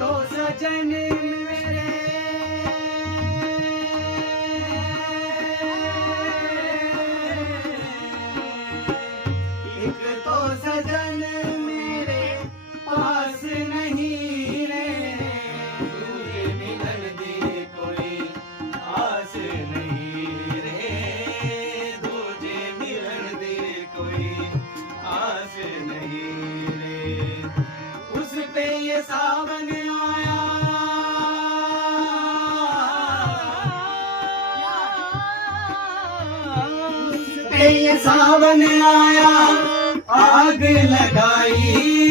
तो सजन मेरे एक तो सजन मेरे पास नहीं रे, तुझे मिलन दी कोई आस नहीं रे, तुझे मिलन दी कोई आस नहीं रे। उस पे ये सावन आया, उस पे ये सावन आया, आग लगाई